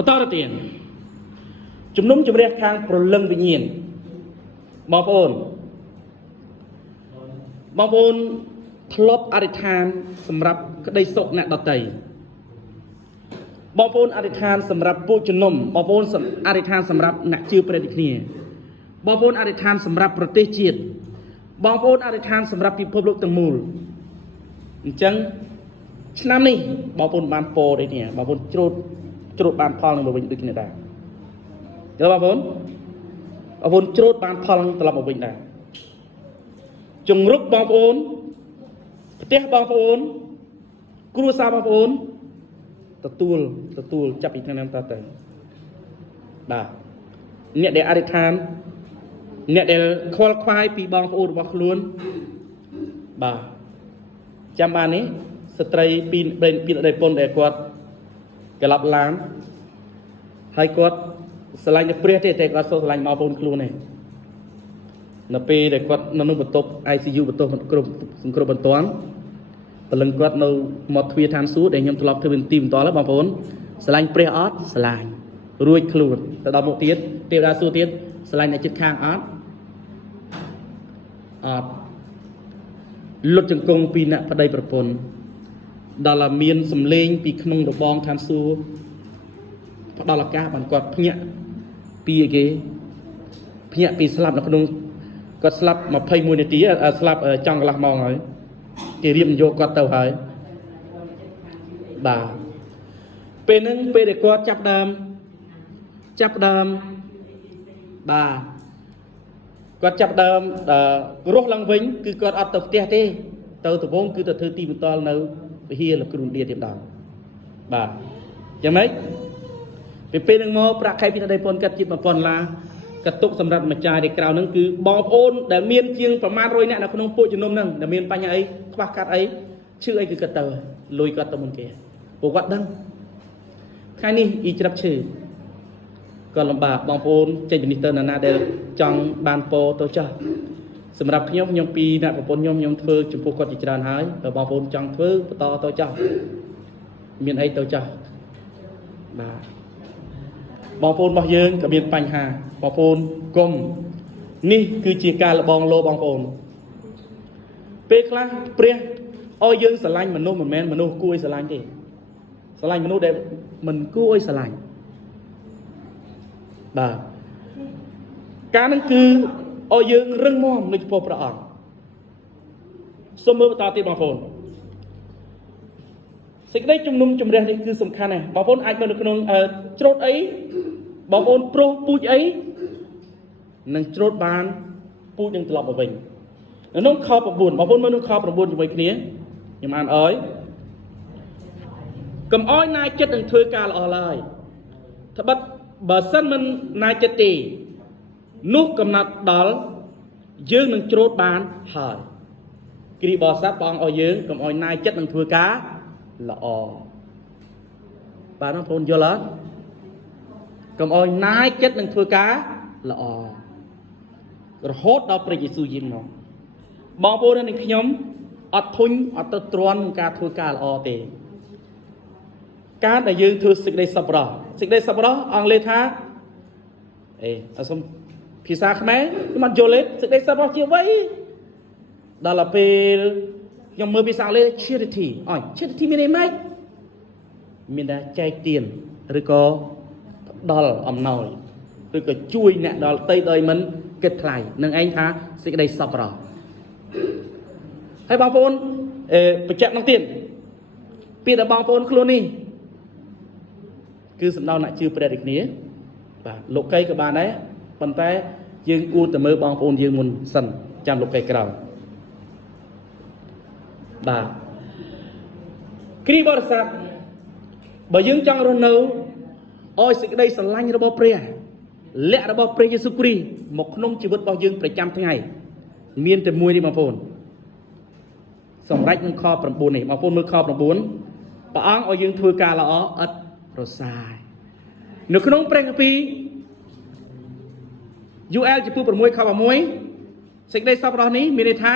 បន្តទៅទៀតជំនុំជម្រះខាងប្រលឹងវិញ្ញាណបងប្អូនធ្លាប់អធិដ្ឋានសម្រាប់ក្តីសុខអ្នកដទៃបងប្អូនអធិដ្ឋានសម្រាប់ពួកជំនុំបងប្អូនអធិដ្ឋានសម្រាប់អ្នកជឿព្រះដូចគ្នាបងប្អូនអធិដ្ឋានសម្រាប់ប្រទេសជាតិបងប្អូនអធិដ្ឋានសម្រាប់ពិភពលោកទាំងមូលអញ្ចឹងឆ្នាំនេះបងប្អូនបានពរដូចនេះបងប្អូនជ្រូតបានផលនឹងមកវិញដូចគ្នាដែរយល់បងប្អូនជ្រូតបានផលត្រឡប់មកវិញដែរជំរុកបងប្អូនផ្ទះបងប្អូនគ្រួសារបងប្អូនទទួលចាប់ពីថ្ងៃនេះតទៅបាទអ្នកដែលអធិដ្ឋានអ្នកដែលខ្វល់ខ្វាយពីបងប្អូនរបស់ខ្លួនបាទចាំបាននេះស្ត្រីពីដីពុនដែលគាត់ក្លាប់ឡានហើយគាត់ស្រឡាញ់តែព្រះទេតែគាត់ស្រឡាញ់បងប្អូនខ្លួនឯងនៅពេលដែលគាត់នៅក្នុងបន្ទប់ ICU បន្ទប់គ្រប់សង្គ្រោះបន្ទាន់ព្រលឹងគាត់នៅមាត់ទ្វារឋានសួគ៌ដែលខ្ញុំធ្លាប់ធ្វើវិនទីបន្តហើយបងប្អូនស្រឡាញ់ព្រះអត់ស្រឡាញ់រួចខ្លួនទៅដល់មុខទៀតទេវតាសួរទៀតស្រឡាញ់អ្នកជិតខាងអត់លុតចង្គង់ពីអ្នកប្តីប្រពន្ធដល់តែមានសម្លេងពីក្នុងរបងឋានសួគ៌ផ្ដល់ឱកាសបានគាត់ភ្ញាក់ពីគេភ្ញាក់ពីស្លាប់នៅក្នុងគាត់ស្លាប់21នាទីស្លាប់ចង់កន្លះម៉ោងហើយគេរៀបយកគាត់ទៅហើយបាទពេលហ្នឹងពេលដែលគាត់ចាប់ដើមបាទគាត់ចាប់ដើមរស់ឡើងវិញគឺគាត់អត់ទៅផ្ទះទេទៅដំបូងគឺទៅធ្វើទីបន្ទាល់នៅវិហារលោកគ្រូលាទៀតដល់បាទយ៉ាងម៉េចពេលហ្នឹងមកប្រាក់ខែពីដីពន្ធកាត់ជិត 1000 ឡាកាត់ទុកសម្រាប់ម្ចាស់ដែលក្រៅហ្នឹងគឺបងប្អូនដែលមានជាងប្រមាណ100នាក់នៅក្នុងពួកជំនុំហ្នឹងដែលមានបញ្ហាអីខ្វះខាតអីឈឺអីគឺគាត់ទៅលុយគាត់ទៅមុនគេព្រោះគាត់ដឹងថ្ងៃនេះអ៊ីច្រាប់ឈឺក៏លំបាកបងប្អូនចេញពីនេះទៅណាដែលចង់បានពរទៅចាស់សម្រាប់ខ្ញុំពីអ្នកប្រពន្ធខ្ញុំធ្វើចំពោះគាត់ជាច្រើនហើយបើបងប្អូនចង់ធ្វើបន្តទៅចាស់មានអីទៅចាស់បាទបងប្អូនរបស់យើងក៏មានបញ្ហាបងប្អូនគុំនេះគឺជាការលបងលោបងប្អូនពេលខ្លះព្រះឲ្យយើងស្រឡាញ់មនុស្សមិនមែនមនុស្សគួរឲ្យស្រឡាញ់ទេស្រឡាញ់មនុស្សដែលមិនគួរឲ្យស្រឡាញ់បាទការនឹងគឺឲ្យយើងរឹងមាំនៅចំពោះព្រះអង្គសូមមើលបន្តទៀតបងប្អូនសេចក្តីជំនុំជម្រះនេះគឺសំខាន់ណាស់បងប្អូនអាចមើលនៅក្នុងច្រូតអីបងប្អូនប្រុសពូជអីនឹងច្រូតបានពូជនឹងត្រឡប់មកវិញនៅក្នុងខ9បងប្អូនមើលក្នុងខ9ជាមួយគ្នាខ្ញុំអានអើយកុំអោយណាយចិត្តនឹងធ្វើការល្អឡើយត្បិតបើសិនមិនណាយចិត្តទេនោះកំណត់ដល់យើងនឹងច្រូតបានហើយគ្រីបរិស័ទព្រះអង្គឲ្យយើងកុំអោយណាយចិត្តនឹងធ្វើការល្អបាទបងប្អូនយល់អត់កុំអោយណាយចិត្តនឹងធ្វើការល្អរហូតដល់ព្រះយេស៊ូវយាងមកបងប្អូននិងខ្ញុំអត់ធុញអត់ទៅទ្រាំនឹងការធ្វើការល្អទេការដែលយើងធ្វើសេចក្តីសប្បុរសអង់គ្លេសថាអសុំភាសាខ្មែរខ្ញុំអត់យល់ទេសេចក្តីសប្បុរសជាអ្វីដល់ពេលខ្ញុំមើលភាសាអង់គ្លេស charity charity មានន័យម៉េចមានតែចែកទានឬក៏ផ្ដល់អំណោយឬក៏ជួយអ្នកដល់តីដោយមិនគិតថ្លៃនឹងឯងថាសេចក្តីសប្បុរសហើយបងប្អូនបញ្ជាក់នឹងទៀតពាក្យដល់បងប្អូនខ្លួននេះគឺសំដៅអ្នកជឿព្រះដូចគ្នាបាទលោកកៃក៏បានដែរប៉ុន្តែយើងគួរតែមើលបងប្អូនយើងមុនសិនចាំលោកកៃក្រោយបាទគ្រីបរិស័ទបើយើងចង់រស់នៅឲ្យសេចក្តីស្រឡាញ់របស់ព្រះលក្ខរបស់ព្រះយេស៊ូវគ្រីស្ទមកក្នុងជីវិតរបស់យើងប្រចាំថ្ងៃមានតែមួយនេះបងប្អូនសម្រាប់នឹងខ9នេះបងប្អូនមើលខ9ព្រះអង្គឲ្យយើងធ្វើការល្អឥតប្រសើរនៅក្នុងព្រះគម្ពីរយូអែលចំពោះ6ខ6សេចក្តីសប្បុរសនេះមានន័យថា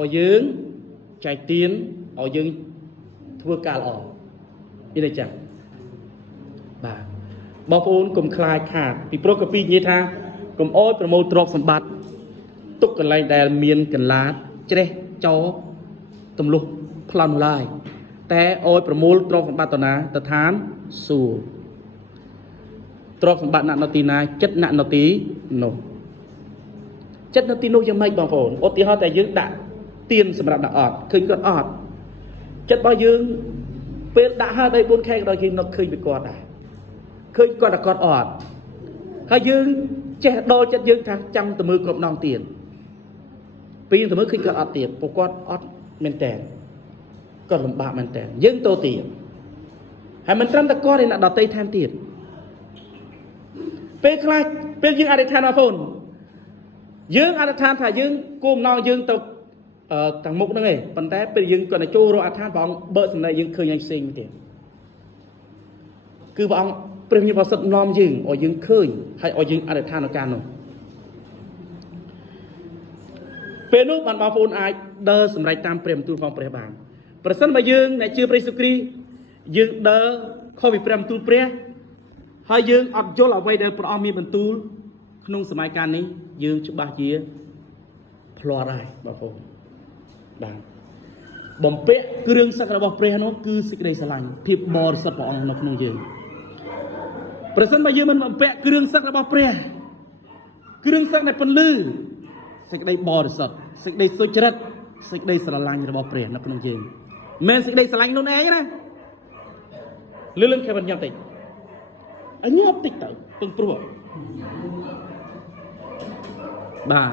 ឲ្យយើងចែកទានឲ្យយើងធ្វើការល្អមានន័យចឹង បាទបងប្អូនកុំខ្លាចខាតពីព្រោះកាពីនិយាយថាកុំអោយប្រមូលទ្រព្យសម្បត្តិទុកកន្លែងដែលមានកន្លាតច្រេះចោទម្លុះប្លន់ឡើយតែអោយប្រមូលទ្រព្យសម្បត្តិទៅណាទៅឋានសួគ៌ទ្រព្យសម្បត្តិអ្នកនៅទីណាចិត្តអ្នកនៅទីនោះចិត្តនៅទីនោះយ៉ាងម៉េចបងប្អូនឧទាហរណ៍តែយើងដាក់ទៀនសម្រាប់ដាក់អត់ឃើញគាត់អត់ចិត្តរបស់យើងពេលដាក់ហើយដល់ 4K ក៏ដល់យើងនឹកឃើញពីគាត់ដែរឃើញគាត់តែគាត់អត់ហើយយើងចេះដល់ចិត្តយើងថាចាំទៅមើលគ្រប់ដងទៀតពេលយើងទៅមើលឃើញគាត់អត់ទៀតព្រោះគាត់អត់មែនតើគាត់លំបាកមែនតើយើងទៅទៀតហើយមិនត្រឹមតែគាត់ឯអ្នកដតីថែមទៀតពេលខ្លះពេលយើងអធិដ្ឋានបងប្អូនយើងអធិដ្ឋានថាយើងគោលបំណងយើងទៅទាំងមុខហ្នឹងឯងប៉ុន្តែពេលយើងគាត់ទៅចូលរកអធិដ្ឋានព្រះអង្គបើកសម្ដែងយើងឃើញយ៉ាងផ្សេងទៀតគឺព្រះអង្គព្រះញាតិបរិសុទ្ធនាំយើងឲ្យយើងឃើញហើយឲ្យយើងអធិដ្ឋាននៅការនោះពេលនោះបានបងប្អូនអាចដើរសម្រេចតាមព្រះបន្ទូលផងព្រះបានប្រសិនបើយើងអ្នកជឿព្រះយេស៊ូវគ្រីស្ទយើងដើរខុសពីព្រះបន្ទូលព្រះហើយយើងអត់យល់អ្វីដែលព្រះអង្គមានបន្ទូលក្នុងសម័យកាលនេះយើងច្បាស់ជាភ្លាត់ហើយបងប្អូនបាទបំពាក់គ្រឿងសឹករបស់ព្រះនោះគឺសេចក្តីស្រឡាញ់ភាពបរិសុទ្ធព្រះអង្គនៅក្នុងយើងប្រសិនបើយើងមិនបំពាក់គ្រឿងសឹករបស់ព្រះគ្រឿងសឹកនៃពន្លឺសេចក្តីបរិសុទ្ធសេចក្តីសុចរិតសេចក្តីស្រឡាញ់របស់ព្រះនៅក្នុងយើងមិនសេចក្តីស្រឡាញ់ខ្លួនឯងណាលឿនខែមិនញ៉ាំតិចញ៉ាំតិចទៅពឹងព្រោះបាទ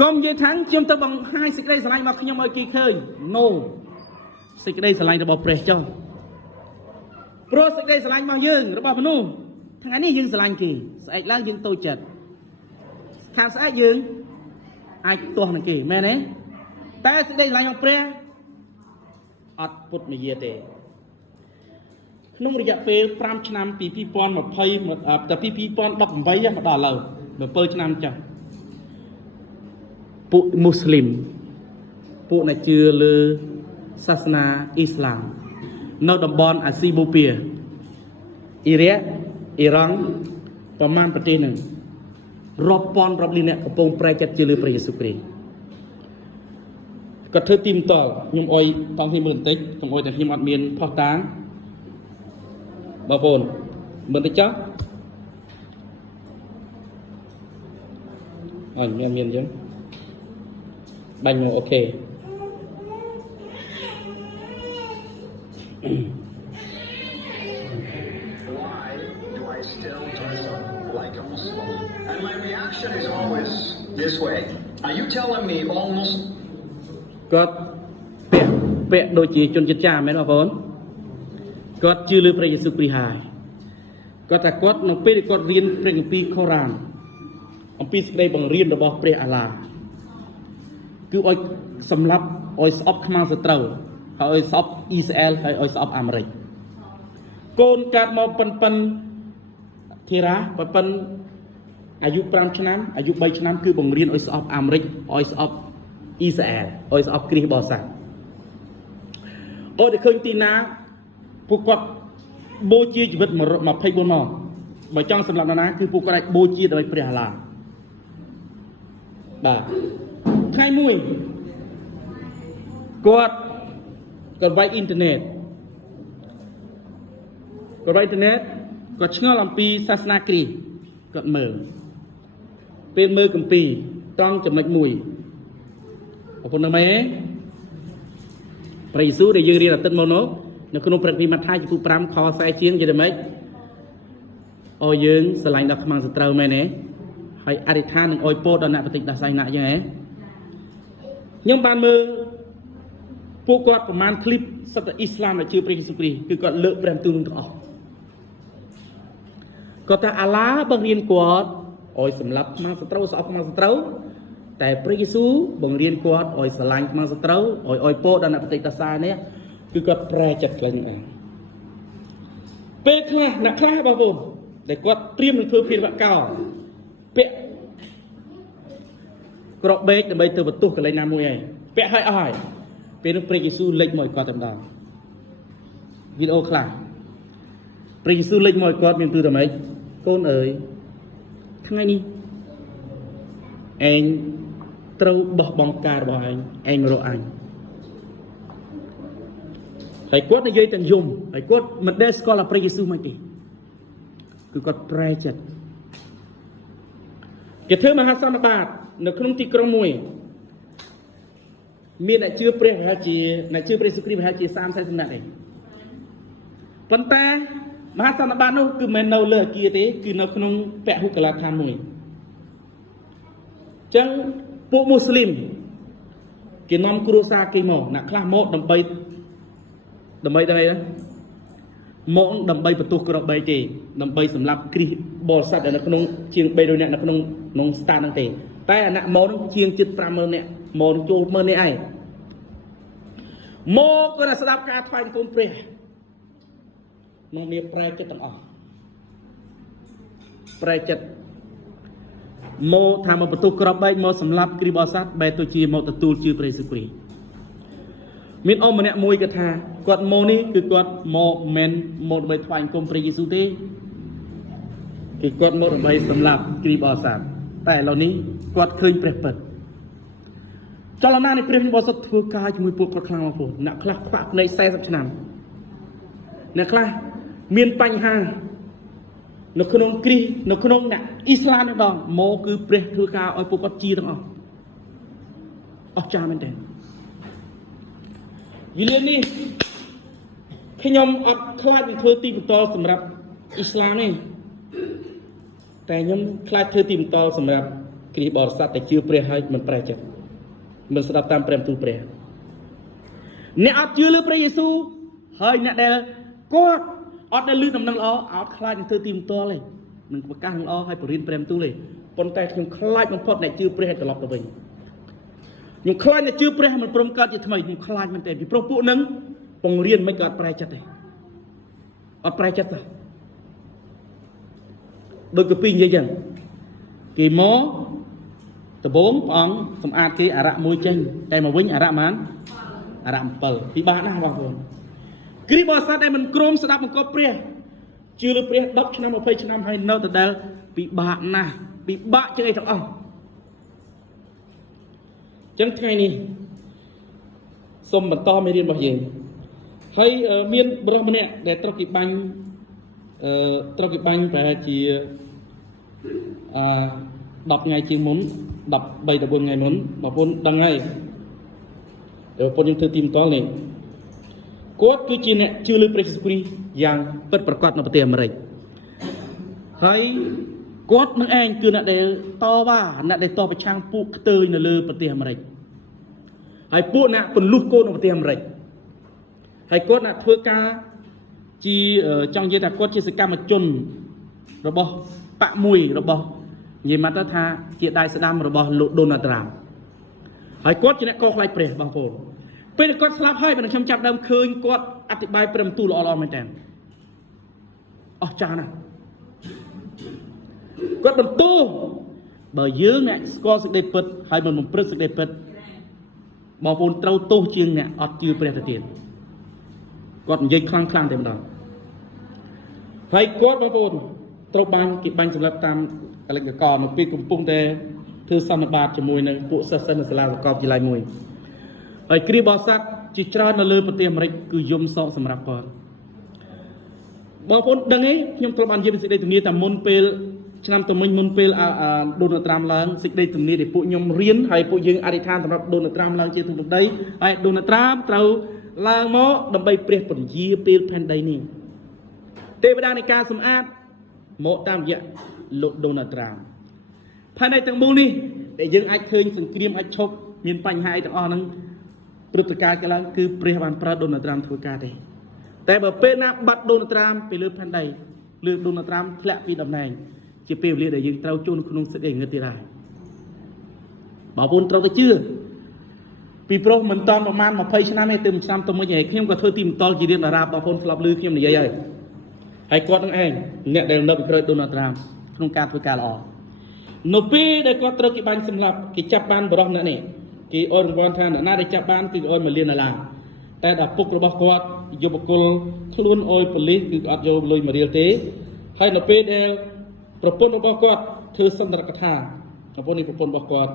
កុំនិយាយថាខ្ញុំទៅបង្ហាញសេចក្តីស្រឡាញ់របស់ខ្ញុំឲ្យគេឃើញ no សេចក្តីស្រឡាញ់របស់ព្រះចុះព្រោះសេចក្តីស្រឡាញ់របស់យើងរបស់មនុស្សថ្ងៃនេះយើងស្រឡាញ់គេស្អែកឡើងយើងតូចចិត្តខាងស្អែកយើងអាចទាស់នឹងគេមែនទេតែសេចក្តីស្រឡាញ់របស់ព្រះអត់ពុតនិយាយទេក្នុងរយៈពេល5ឆ្នាំពី2020តែពី2018មកដល់ឥឡូវ7ឆ្នាំចាស់ពួកមូស្លីមពួកអ្នកជឿលើសាសនាអ៊ីស្លាមនៅតំបន់អាស៊ីបូព៌ាអ៊ីរ៉ាក់អ៊ីរ៉ង់ប្រមាណប្រទេសហ្នឹងរាប់ពាន់រាប់លានអ្នកកំពុងប្រែចិត្តជឿលើព្រះយេស៊ូវគ្រីស្ទគាត់ធ្វើទីមតលខ្ញុំអុយតង់ខ្ញុំមើលបន្តិចកុំអុយតែខ្ញុំអត់មានផុសតាងបងប្អូនមើលតិចចុះមានអញ្ចឹងបាញ់មកអូខេ Why do I still dress up like a Muslim? And my reaction is always this way. Are you telling me all Muslims? គាត់ពាក់ដូចជាជនជាតិចាមមែនបងប្អូនគាត់ជឿលើព្រះយេស៊ូវគ្រីស្ទហើយគាត់ថាគាត់នៅពេលគាត់រៀនព្រះគម្ពីរខូរ៉ានអំពីសេចក្តីបង្រៀនរបស់ព្រះអាឡាគឺឲ្យសម្លាប់ឲ្យស្អប់ខ្មាំងសត្រូវហើយឲ្យស្អប់អ៊ីស្រាអែលហើយឲ្យស្អប់អាមេរិកកូនកើតមកប៉ិនធីរ៉ាប៉ិនអាយុ5ឆ្នាំអាយុ3ឆ្នាំគឺបង្រៀនឲ្យស្អប់អាមេរិកឲ្យស្អប់អ៊ីស្រាអែលឲ្យស្អប់គ្រីស្ទបរិស័ទអូតែឃើញទីណាពួកគាត់បូជាជីវិត24ម៉ោងបើចង់សម្រាប់នរណាគឺពួកគាត់អាចបូជាដោយព្រះអាឡាបាទថ្ងៃមួយគាត់វាយអ៊ីនធឺណិតគាត់ឆ្ងល់អំពីសាសនាគ្រីស្ទគាត់មើលពេលមើលគម្ពីរត្រង់ចំណុចមួយបងប្អូនដឹងមែនព្រះយេស៊ូវដែលយើងរៀនអាទិត្យមកនោះនៅក្នុងព្រះគម្ពីរម៉ាថាយជំពូក5ខ40ជាងនិយាយថាម៉េចឲ្យយើងស្រឡាញ់ដល់ខ្មាំងសត្រូវមែនទេហើយអធិដ្ឋាននឹងអោយពោដល់អ្នកបតិចដាសៃណាអញ្ចឹងហ៎ខ្ញុំបានមើលពួកគាត់ប្រមាណคลิปសិតតែអ៊ីស្លាមដែលជឿព្រះយេស៊ូវគ្រីស្ទគឺគាត់លើកព្រះបន្ទូលទាំងអស់គាត់ថាអាឡាបង្រៀនគាត់ឲ្យសម្លាប់ខ្មាំងសត្រូវស្អប់ខ្មាំងសត្រូវតែព្រះយេស៊ូវបង្រៀនគាត់ឲ្យស្រឡាញ់ខ្មាំងសត្រូវឲ្យពោដល់អ្នកបតិចដាសៃនេះគឺគាត់ប្រែចិត្តខ្លាំងណាស់ពេលខ្លះអ្នកខ្លះបងប្អូនដែលគាត់ត្រៀមនឹងធ្វើភារវកោពាក់ក្របបែកដើម្បីទៅបន្ទោសកន្លែងណាមួយឯងពាក់ឲ្យអស់ហើយពេលនោះព្រះយេស៊ូវលេចមកឲ្យគាត់តែម្ដងវីដេអូខ្លះ ព្រះយេស៊ូវលេចមកគាត់មានទូទៅម៉េចកូនអើយថ្ងៃនេះឯងត្រូវបោះបង់ការរបស់ឯងមករកអញហើយគាត់និយាយទាំងយំហើយគាត់មិនដែលស្គាល់ដល់ព្រះយេស៊ូវមកទេគឺគាត់ប្រែចិត្តគេធ្វើមហាសន្និបាតនៅក្នុងទីក្រុងមួយមានអ្នកជឿព្រះប្រហែលជាអ្នកជឿព្រះយេស៊ូវគ្រីស្ទប្រហែលជា30-40នាក់ទេប៉ុន្តែមហាសន្និបាតនោះគឺមិននៅលើអគារទេគឺនៅក្នុងពហុកលាដ្ឋានមួយអញ្ចឹងពួកមូស្លីមគេនាំគ្រួសារគេមកអ្នកខ្លះមកដើម្បីដឹងអីណាមកដើម្បីបន្ទោសក្របីទេដើម្បីសម្លាប់គ្រីស្ទបរិស័ទនៅក្នុងជាង300នាក់នៅក្នុងស្ថានហ្នឹងទេតែអាអ្នកមកនឹងជាងជិត 50000 នាក់មកនឹងចូល10000នាក់ឯងមកគាត់ស្ដាប់ការថ្វាយបង្គំព្រះនោះមានប្រែចិត្តទាំងអស់ប្រែចិត្តមកថាមកបន្ទោសក្របីមកសម្លាប់គ្រីស្ទបរិស័ទបែរទៅជាមកទទួលជឿព្រះយេស៊ូវគ្រីស្ទមានអមម្នាក់មួយគាត់ថាគាត់មកនេះគឺគាត់មកមិនមកដើម្បីថ្វាយបង្គំព្រះយេស៊ូវទេគឺគាត់មកដើម្បីសម្លាប់គ្រីស្ទបរិស័ទតែឥឡូវនេះគាត់ឃើញព្រះពិតចលនានៃព្រះបរិសុទ្ធធ្វើការជាមួយពួកគាត់ខ្លាំងបងប្អូនអ្នកខ្លះខ្វាក់ភ្នែក40ឆ្នាំអ្នកខ្លះមានបញ្ហានៅក្នុងគ្រីស្ទនៅក្នុងអ្នកអ៊ីស្លាមនេះបងមកគឺព្រះធ្វើការឲ្យពួកគាត់ជាទាំងអស់អស្ចារ្យមែនទេយីលាននេះខ្ញុំអត់ខ្លាចនឹងធ្វើទីបន្ទាល់សម្រាប់អ៊ីស្លាមទេតែខ្ញុំខ្លាចធ្វើទីបន្ទាល់សម្រាប់គ្រីស្ទបរិស័ទតែជឿព្រះហើយមិនប្រែចិត្តមិនស្ដាប់តាមព្រះបន្ទូលព្រះអ្នកអត់ជឿលើព្រះយេស៊ូវហើយអ្នកដែលគាត់អត់ដែលលឺដំណឹងល្អអត់ខ្លាចនឹងធ្វើទីបន្ទាល់ទេនឹងប្រកាសល្អហើយបរិញ្ញាព្រះបន្ទូលទេប៉ុន្តែខ្ញុំខ្លាចបំផុតអ្នកជឿព្រះឲ្យត្រឡប់ទៅវិញខ្ញុំខ្លាចអ្នកជឿព្រះមិនព្រមកើតជាថ្មីខ្ញុំខ្លាចមែនទេពីព្រោះពួកនឹងបង្រៀនមិនក៏អត់ប្រែចិត្តទេអត់ប្រែចិត្តទេដូចកាពីនិយាយចឹងគេមកដំបូងព្រះអង្គសម្អាតគេអារៈមួយចេញតែមកវិញអារៈប៉ុន្មានអារៈ7ពិបាកណាស់បងប្អូនគ្រីស្ទបរិស័ទដែលមិនព្រមស្ដាប់បង្គាប់ព្រះជឿលើព្រះ10ឆ្នាំ20ឆ្នាំហើយនៅដដែលពិបាកណាស់ពិបាកជាងអីទាំងអស់ចឹងថ្ងៃនេះសូមបន្តមេរៀនរបស់យើងហើយមានបរិសុទ្ធម្នាក់ដែលត្រូវគេបាញ់ប្រហែលជា10ថ្ងៃជាងមុន13 14ថ្ងៃមុនបងប្អូនដឹងហើយតែបងប្អូនយើងធ្វើទីបន្ទាល់នេះគាត់គឺជាអ្នកជឿលើព្រះយេស៊ូវគ្រីស្ទយ៉ាងពិតប្រាកដនៅប្រទេសអាមេរិកហើយគាត់នឹងឯងគឺអ្នកដែលតវ៉ាអ្នកដែលតបប្រឆាំងពួកខ្ទើយនៅលើប្រទេសអាមេរិកហើយពួកអ្នកពន្លុះកូននៅប្រទេសអាមេរិកហើយគាត់អ្នកធ្វើការជាចង់និយាយថាគាត់ជាសកម្មជនរបស់បកមួយរបស់និយាយមកទៅថាជាដៃស្ដាំរបស់លោកដូណាល់ត្រាំហើយគាត់ជាអ្នកកខ្លាចព្រះបងប្អូនពេលគាត់ស្លាប់ហើយបើខ្ញុំចាប់ដើមឃើញគាត់អធិប្បាយព្រមទូលល្អៗមែនតើអស្ចារ្យណាស់គាត់បន្ទោសបើយើងអ្នកស្គាល់សេចក្តីពិតហើយមិនបំព្រឹត្តសេចក្តីពិតបងប្អូនត្រូវទោសជាងអ្នកអត់ជឿព្រះទៅទៀតគាត់និយាយខ្លាំងតែម្ដងហើយគាត់បងប្អូនត្រូវបានគេបាញ់សម្លាប់តាមអលិកកនៅពេលកំពុងតែធ្វើសន្និបាតជាមួយនឹងពួកសិស្សនៅសាលាសាកលវិទ្យាល័យមួយហើយគ្រីស្ទបរិស័ទជាច្រើននៅលើប្រទេសអាមេរិកគឺយំសោកសម្រាប់គាត់បងប្អូនដឹងទេខ្ញុំត្រូវបាននិយាយពីសេចក្តីទំនាយតែមុនពេលឆ្នាំទៅមុនពេលដូណាល់ត្រាំឡើងសេចក្តីទំនាយដែលពួកខ្ញុំរៀនហើយពួកយើងអធិដ្ឋានសម្រាប់ដូណាល់ត្រាំឡើងជាទូទៅដីហើយដូណាល់ត្រាំត្រូវឡើងមកដើម្បីព្រះពន្យាពេលផែនដីនេះទេវតានៃការសម្អាតមកតាមរយៈលោកដូណាល់ត្រាំផែនដីទាំងមូលនេះដែលយើងអាចឃើញសង្គ្រាមអាចឈប់មានបញ្ហាទាំងអស់ហ្នឹងព្រឹត្តិការណ៍កន្លងគឺព្រះបានប្រើដូណាល់ត្រាំធ្វើការទេតែបើពេលណាបាត់ដូណាល់ត្រាំពីលើផែនដីលើដូណាល់ត្រាំធ្លាក់ពីតំណែងជាពេលវេលាដែលយើងត្រូវចូលក្នុងសេចក្តីងឹតទៀតហើយបងប្អូនត្រូវតែជឿពីព្រោះមិនតាន់ប្រហែល20ឆ្នាំទេទៅឆ្នាំទៅមុនហើយខ្ញុំក៏ធ្វើទីបន្ទាល់ជារៀនតារាបងប្អូនធ្លាប់ឮខ្ញុំនិយាយហើយគាត់នឹងឯងអ្នកដែលនៅពីក្រោយដូណាល់ត្រាំក្នុងការធ្វើការល្អនៅពេលដែលគាត់ត្រូវគេបាញ់សម្លាប់គេចាប់បានបរិសុទ្ធម្នាក់នេះគេអោយរង្វាន់ថាអ្នកណាដែលចាប់បានគឺគេអោយ1 លានដុល្លារតែដល់ពុករបស់គាត់ យកបកគលខ្លួនអុយប៉ូលីសគឺអត់យកលុយមករៀលទេហើយនៅពេលដែលប្រពន្ធរបស់គាត់ធ្វើសន្ទរកថាប្រពន្ធនេះប្រពន្ធរបស់គាត់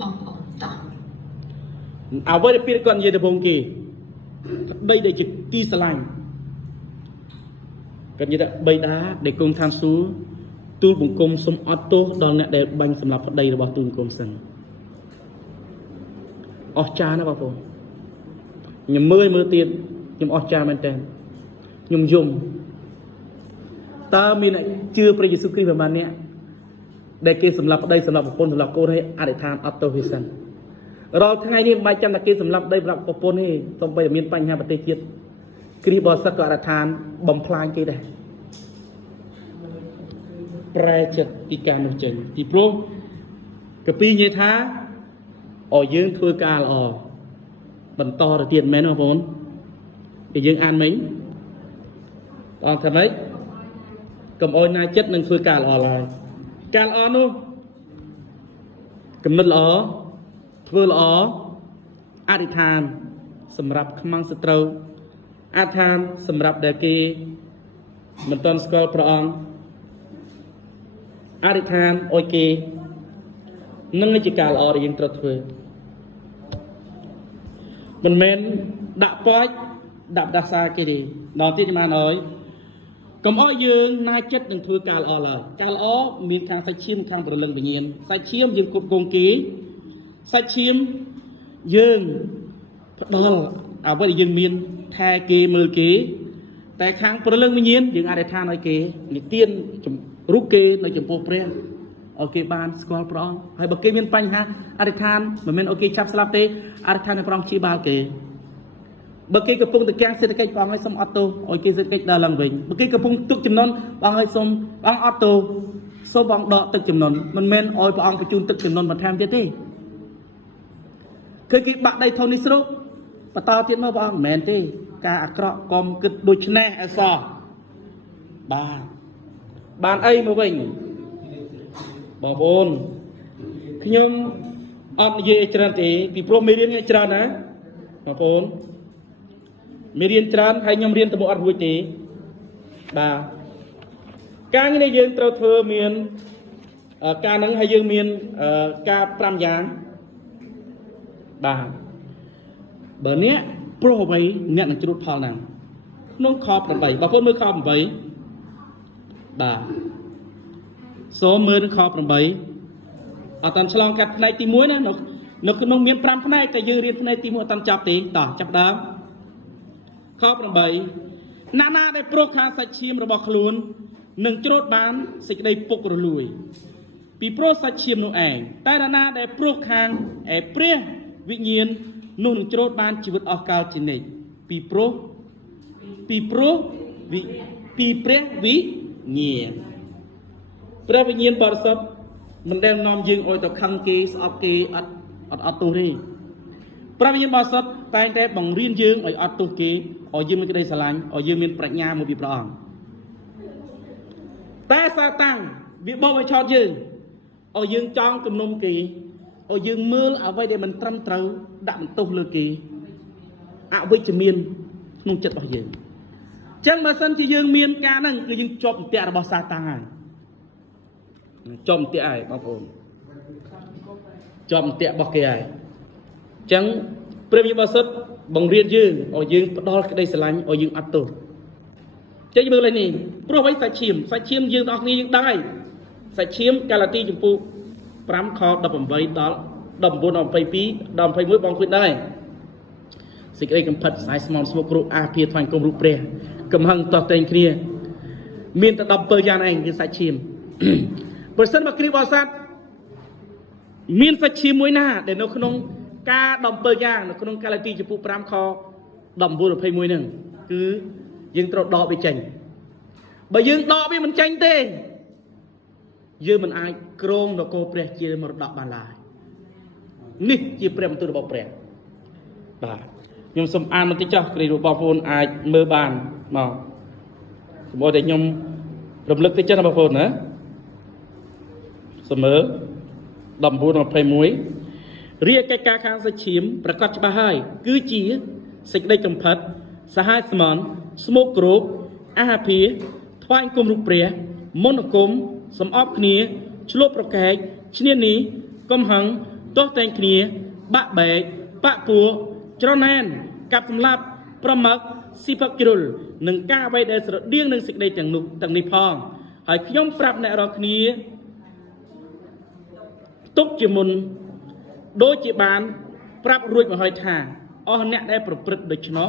បងប្អូនតោះអ្វីដែលពីគាត់និយាយទៅបងគេបីដែលជាទីស្រឡាញ់គាត់និយាយថាបីតាដែលគង់ឋានសួគ៌ទូលបង្គំសូមអត់ទោសដល់អ្នកដែលបាញ់សម្លាប់ប្តីរបស់ទូលបង្គំសិនអស្ចារ្យណាបងប្អូនខ្ញុំមើលទៀតខ្ញុំអស្ចារ្យមែនតើខ្ញុំយំតើមានអ្នកជឿព្រះយេស៊ូវគ្រីស្ទប្រហែលអ្នកដែលគេសម្លាប់ប្តីសម្លាប់ប្រពន្ធសម្លាប់កូនឲ្យអធិដ្ឋានអត់ទោសវាសិនរាល់ថ្ងៃនេះមិនបាច់ចាំតែគេសម្លាប់ប្តីសម្លាប់ប្រពន្ធទេសូម្បីតែមានបញ្ហាប្រទេសជាតិគ្រីស្ទបរិសុទ្ធក៏អធិដ្ឋានបំផ្លាញគេដែរប្រែចិត្តពីការនោះចេញពីព្រោះកាពីនិយាយថាឲ្យយើងធ្វើការល្អបន្តទៅទៀតមែនបងប្អូនគេយើងអានមិញដល់ថាម៉េចកុំអោយណាចិត្តនឹងធ្វើការល្អឡើយការល្អនោះគំនិតល្អធ្វើល្អអធិដ្ឋានសម្រាប់ខ្មាំងសត្រូវអធិដ្ឋានសម្រាប់ដែលគេមិនទាន់ស្គាល់ព្រះអង្គអធិដ្ឋានអោយគេនឹងជាការល្អដែលយើងត្រូវធ្វើមិនមែនដាក់ប៉ាច់ដាក់ដាសាគេទេដល់ទៀតខ្ញុំអានអើយកុំអោយយើងណាចិត្តនឹងធ្វើការល្អឡើយការល្អមានខាងសាច់ឈាមខាងព្រលឹងវិញ្ញាណសាច់ឈាមយើងគ្រប់គ្រងគេសាច់ឈាមយើងផ្ដល់អ្វីដែលយើងមានថែគេមើលគេតែខាងព្រលឹងវិញ្ញាណយើងអធិដ្ឋានឲ្យគេនិទានរូបគេនៅចំពោះព្រះឲ្យគេបានស្គាល់ព្រះអង្គហើយបើគេមានបញ្ហាអធិដ្ឋានមិនមែនឲ្យគេចាប់ស្លាប់ទេអធិដ្ឋានឲ្យព្រះអង្គព្យាបាលគេបើគេកំពុងតែកាំងសេដ្ឋកិច្ចព្រះអង្គឲ្យសូមអត់ទោសឲ្យគេសេដ្ឋកិច្ចដើរឡើងវិញបើគេកំពុងទុកចំនួនព្រះអង្គឲ្យសូមព្រះអង្គអត់ទោសសូមព្រះអង្គដកទឹកចំនួនមិនមែនឲ្យព្រះអង្គបញ្ជូនទឹកចំនួនបន្ថែមទៀតទេគឺគេបាក់ដីធននេះស្រុកបន្តទៀតមកព្រះអង្គមិនមែនទេការអាក្រក់កុំគិតដូចនេះអសោះបានអីមកវិញបងប្អូនខ្ញុំអត់និយាយច្រើនទេពីព្រោះមេរៀនច្រើនណាបងប្អូនមេរៀនច្រើនហើយខ្ញុំរៀនទៅមុខអត់រួចទេបាទការងារនេះយើងត្រូវធ្វើមានការហ្នឹងហើយយើងមានការ5យ៉ាងបាទបើអ្នកព្រោះអ្វីអ្នកនឹងជ្រុតផលហ្នឹងក្នុងខ8បងប្អូនមើលខ8បាទសូមមើលខ8អត់តាន់ឆ្លងកាត់ផ្នែកទី1ណានៅក្នុងមាន5ផ្នែកតែយើងរៀនផ្នែកទី1អត់តាន់ចប់ទេតោះចាប់ដើមខ8ណាដែលព្រោះខាងសាច់ឈាមរបស់ខ្លួននឹងច្រូតបានសេចក្តីពុករលួយពីព្រោះសាច់ឈាមនោះឯងតែណាដែលព្រោះខាងព្រះវិញ្ញាណនោះនឹងច្រូតបានជីវិតអស់កលជានិច្ចពីព្រោះព្រះវិញ្ញាណព្រះវិញ្ញាណបរិសុទ្ធមិនដែលនាំយើងឲ្យទៅខឹងគេស្អប់គេអត់ទោសទេព្រះវិញ្ញាណបរិសុទ្ធតែងតែបង្រៀនយើងឲ្យអត់ទោសគេឲ្យយើងមានក្តីស្រឡាញ់ឲ្យយើងមានប្រាជ្ញាមកពីព្រះអង្គតែសាតាំងវាបោកឲ្យឆោតយើងឲ្យយើងចង់គំនុំគេឲ្យយើងមើលអ្វីដែលមិនត្រឹមត្រូវដាក់បន្ទោសលើគេអវិជ្ជមានក្នុងចិត្តរបស់យើងអញ្ចឹងបើសិនជាយើងមានការហ្នឹងគឺយើងជាប់អន្ទាក់របស់សាតាំងហើយជាប់អន្ទាក់ហើយបងប្អូនជាប់អន្ទាក់របស់គេហើយអញ្ចឹងព្រះវិញ្ញាណបរិសុទ្ធបង្រៀនយើងឲ្យយើងផ្ដល់ក្តីស្រឡាញ់ឲ្យយើងអត់ទោសចេញមើលលេខនេះព្រោះអ្វីសាច់ឈាមយើងទាំងអស់គ្នាយើងដឹងហើយសាច់ឈាមកាឡាទីចំពោះ5ខ18ដល់19ដល់22ដល់21បងឃើញដែរសេចក្តីកំផិតស្អាយស្មោះស្មុគរូបអាភាថ្វាយគុំរូបព្រះកំហឹងតោះតែងគ្នាមានតែ17យ៉ាងឯងគឺសាច់ឈាមប្រសិនបើគ្រីស្ទបរិស័ទមានសាច់ឈាមមួយណាដែលនៅក្នុងការ17យ៉ាងនៅក្នុងកាឡាទីចំពោះ5ខ19 21ហ្នឹងគឺយើងត្រូវដកវាចេញបើយើងដកវាមិនចេញទេយើងមិនអាចគ្រងនគរព្រះជាមរតកបានឡើយនេះជាព្រះបន្ទូលរបស់ព្រះបាទខ្ញុំសូមអានបន្តិចចុះគ្រាន់បងប្អូនអាចមើលបានមកសម្បត្តិតែខ្ញុំរំលឹកតិចណាបងប្អូនណាសូមមើល19:21រាយកិច្ចការខាងសាច់ឈាមប្រកាសច្បាស់ហើយគឺជាសេចក្តីកំផិត សហស្មនស្មុកគ្រូអាហាភាថ្វាយគុំរូបព្រះមន្តគុំសំអប់គ្នាឆ្លប់ប្រកែកឈ្នានីកំហឹងទាស់តែងគ្នាបាក់បែកបាក់ពួរច្រណែនកាប់សម្លាប់ប្រមឹកស៊ីផឹកជ្រុលនឹងការអ្វីដែលស្រដៀងនឹងសេចក្តីទាំងនោះទាំងនេះផងហើយខ្ញុំប្រាប់អ្នករាល់គ្នាទុកជាមុនដូចជាបានប្រាប់រួចមកហើយថាអស់អ្នកដែលប្រព្រឹត្តដូច្នោះ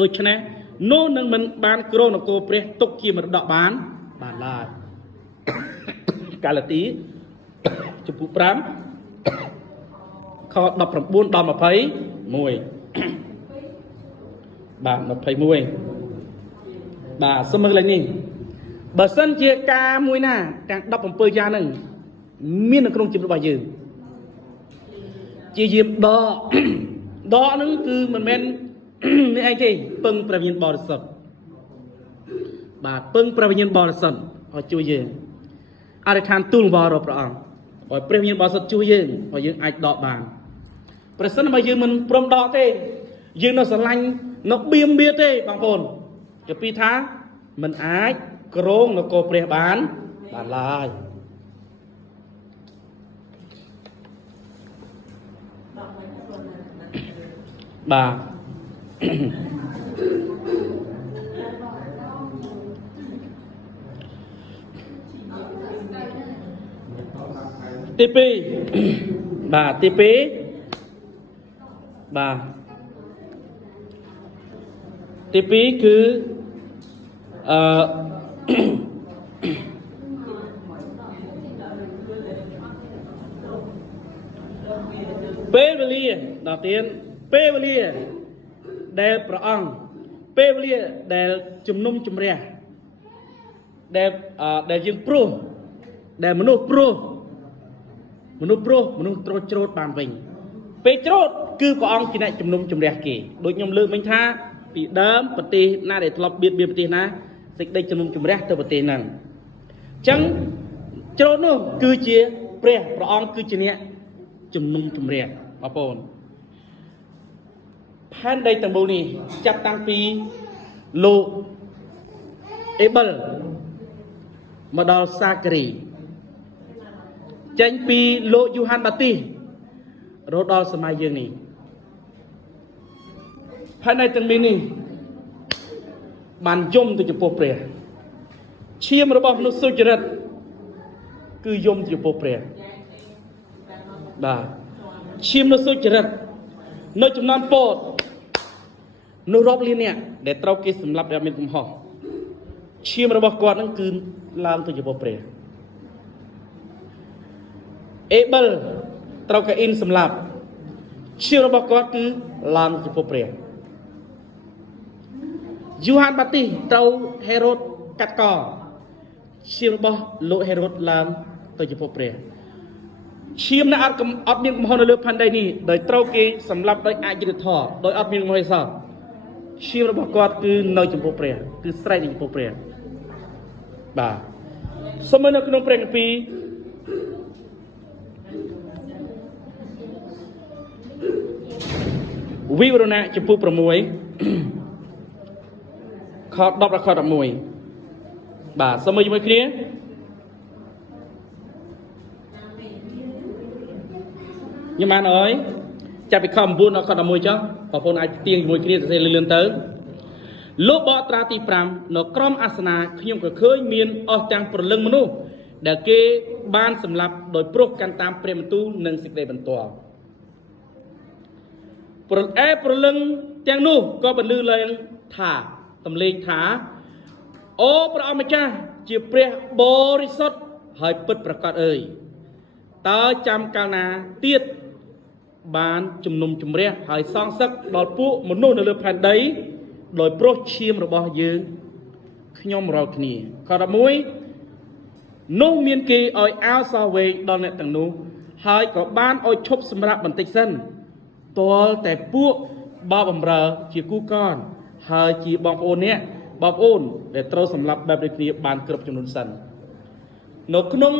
នោះនឹងមិនបានគ្រងនគរព្រះទុកជាមរតកបានឡើយកាឡាទីចំពោះ5ខ19ដល់21បាទ21បាទសូមមើលលេខនេះបើសិនជាការមួយណាទាំង17យ៉ាងហ្នឹងមាននៅក្នុងជីវិតរបស់យើងជាយាមដកហ្នឹងគឺមិនមែននេះឯងទេពឹងព្រះវិញ្ញាណបរិសុទ្ធបាទពឹងព្រះវិញ្ញាណបរិសុទ្ធឲ្យជួយយើងអធិដ្ឋានទូលវរព្រះអង្គឲ្យព្រះវិញ្ញាណបរិសុទ្ធជួយយើងឲ្យយើងអាចដកបានប្រសិនបើយើងមិនព្រមដកទេយើងនៅស្រឡាញ់នៅបៀមបៀទេបងប្អូនជាពីថាមិនអាចគ្រងនគរព្រះបានឡើយបាទទី2បាទទី2បាទទី2គឺពេលវេលាដល់ទៀតពេលវេលាដែលព្រះអង្គពេលវេលាដែលជំនុំជម្រះដែលយើងព្រោះដែលមនុស្សត្រូវច្រូតបានវិញពេលច្រូតគឺព្រះអង្គជាអ្នកជំនុំជម្រះគេដូចខ្ញុំលើកមិញថាពីដើមប្រទេសណាដែលធ្លាប់បៀតបៀនប្រទេសណាសេចក្តីជំនុំជម្រះទៅប្រទេសហ្នឹងអញ្ចឹងច្រូតនោះគឺជាព្រះអង្គគឺជាអ្នកជំនុំជម្រះបងប្អូនផែនដីទាំងមូលនេះចាប់តាំងពីលោកអេប៊លមកដល់សាការីចេញពីលោកយូហានបាទីសរហូតដល់សម័យយើងនេះផែនដីទាំងមូលនេះបានយំទៅចំពោះព្រះឈាមរបស់មនុស្សសុចរិតគឺយំចំពោះព្រះបាទឈាមមនុស្សសុចរិតនៅចំនួនពោតនោះរាប់លានអ្នកដែលត្រូវគេសម្លាប់ដែលមានកំហុសឈាមរបស់គាត់នឹងគឺឡើងទៅចំពោះព្រះអេប៊លត្រូវកាអ៊ីនសម្លាប់ឈាមរបស់គាត់គឺឡើងចំពោះព្រះយូហានបាទីសត្រូវហេរ៉ូតកាត់កឈាមរបស់លោកហេរ៉ូតឡើងទៅចំពោះព្រះឈាមអ្នកអត់មានកំហុសនៅលើផែនដីនេះដោយត្រូវគេសម្លាប់ដោយអយុត្តិធម៌ដោយអត់មានកំហុសអីសោះឈាមរបស់គាត់គឺនៅចំពោះព្រះគឺស្រែកចំពោះព្រះបាទសូមនៅក្នុងព្រះគម្ពីរវិវរណៈចំពោះ6ខ10ដល់ខ11បាទសូមមើលជាមួយគ្នាញ៉ាំបានអើយចាប់ពីខ9ដល់ខ11ចុះបងប្អូនអាចទៀងជាមួយគ្នាសរសេរលឿនៗទៅលោកបកត្រាទី5នៅក្រមអាសនាខ្ញុំក៏ឃើញមានអស់ទាំងព្រលឹងមនុស្សដែលគេបានសម្លាប់ដោយព្រោះកាន់តាមព្រះបន្ទូលនិងសេចក្តីបន្ទាល់ព្រលឹងទាំងនោះក៏បន្លឺឡើងថាតំលេងថាអូព្រះអម្ចាស់ជាព្រះបរិសុទ្ធហើយពិតប្រាកដអើយតើចាំកាលណាទៀតបានជំនុំជម្រះហើយសងសឹកដល់ពួកមនុស្សនៅលើផែនដីដោយព្រោះឈាមរបស់យើងខ្ញុំរាល់គ្នាខ11នោះមានគេឲ្យអោសោវែងដល់អ្នកទាំងនោះហើយក៏បានឲ្យឈប់សម្រាប់បន្តិចសិនទាល់តែពួកបបបំរើជាគូកនហើយជាបងប្អូនអ្នកបងប្អូនដែលត្រូវសម្លាប់បែបដូចគ្នាបានគ្រប់ចំនួនសិននៅក្នុង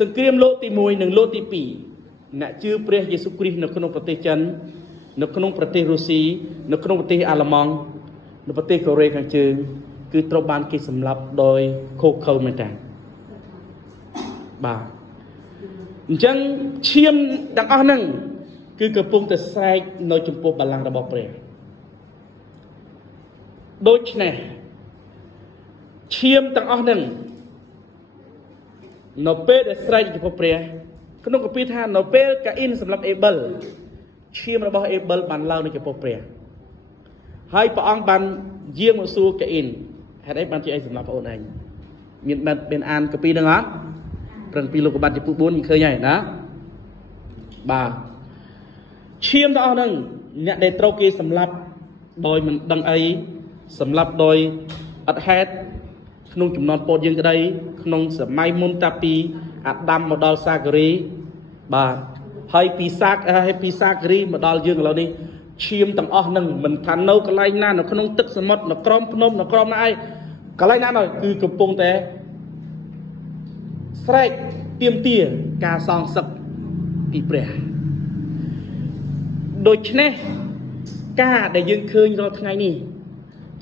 សង្គ្រាមលោកទី1និងលោកទី2អ្នកជឿព្រះយេស៊ូវគ្រីស្ទនៅក្នុងប្រទេសចិន នៅក្នុងប្រទេសរុស្ស៊ីនៅក្នុងប្រទេសអាល្លឺម៉ង់នៅប្រទេសកូរ៉េខាងជើងគឺត្រូវបានគេសម្លាប់ដោយឃោកឃៅមែនតាបាទអញ្ចឹងឈាមទាំងអស់ហ្នឹងគឺកំពុងតែស្រែកនៅចំពោះបល្ល័ង្ករបស់ព្រះដូច្នេះឈាមទាំងអស់ហ្នឹងនៅពេលដែលស្រែកចំពោះព្រះក្នុងកាពីថានៅពេលកាអ៊ីនសម្រាប់អេប៊លឈាមរបស់អេប៊លបានឡើងនៅចំពោះព្រះហើយព្រះអង្គបានយាងមកសួរកាអ៊ីនហេតុអីបានជាអីសម្រាប់បងអូនឯងមានអានកាពីហ្នឹងអត់ព្រឹងពីលោកកបាត់ចំពោះ4យើងឃើញហើយណាបាទឈាមទាំងអស់ហ្នឹងអ្នកដែលត្រូវគេសម្លាប់ដោយមិនដឹងអីសម្លាប់ដោយអត់ហេតុក្នុងចំណន់ពោតយើងក្តីក្នុងសម័យមុនតាពីអាដាមមកដល់សាការីបាទហើយពីសាការីមកដល់យើងឥឡូវនេះឈាមទាំងអស់ហ្នឹងមិនថានៅកន្លែងណានៅក្នុងទឹកសមុទ្រនៅក្រោមភ្នំនៅក្រោមណាឯងកន្លែងណានោះគឺកំពុងតែស្រែកទាមទារការសងសឹកពីព្រះដូច្នេះការដែលយើងឃើញរាល់ថ្ងៃនេះ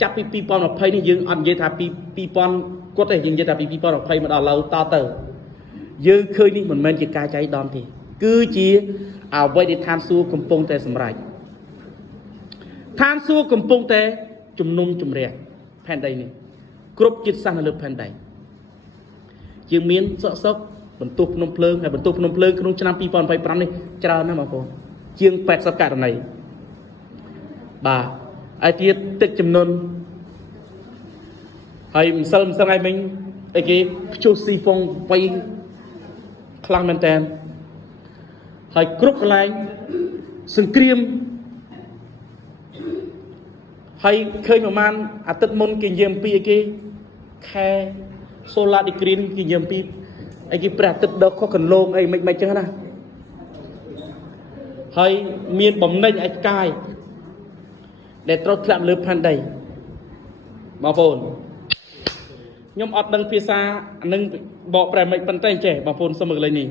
ចាប់ពី2020នេះយើងអត់និយាយថាពី2000គាត់ទេយើងនិយាយថាពី2020មកដល់ឥឡូវតទៅយើងឃើញនេះមិនមែនជាការចៃដន្យទេគឺជាអ្វីដែលឋានសួគ៌កំពុងតែសម្រេចឋានសួគ៌កំពុងតែជំនុំជម្រះផែនដីនេះគ្រប់ជាតិសាសន៍នៅលើផែនដីយើងមានសក់បន្ទោសភ្នំភ្លើងហើយបន្ទោសភ្នំភ្លើងក្នុងឆ្នាំ2025នេះច្រើនណាស់បងប្អូនជាង80ករណីបាទហើយទៀតទឹកចំនួនហើយម្សិលថ្ងៃមិញអីគេព្យុះស៊ីហ្វុងវៃខ្លាំងមែនតើហើយគ្រប់កន្លែងសង្គ្រាមហើយឃើញប្រហែលអាទិត្យមុនគេនិយាយអំពីអីគេខែ Solar Degree គេនិយាយអំពីអីគេព្រះអាទិត្យដកខុសកន្លងអីមិនចឹងណាហើយមានបំណិចឯផ្កាយដែលត្រូវធ្លាក់លើផែនដីបងប្អូនខ្ញុំអត់ដឹងភាសានឹងបកប្រែមិនប៉ុន្តែចេះបងប្អូនសុំមើលកន្លែងនេះ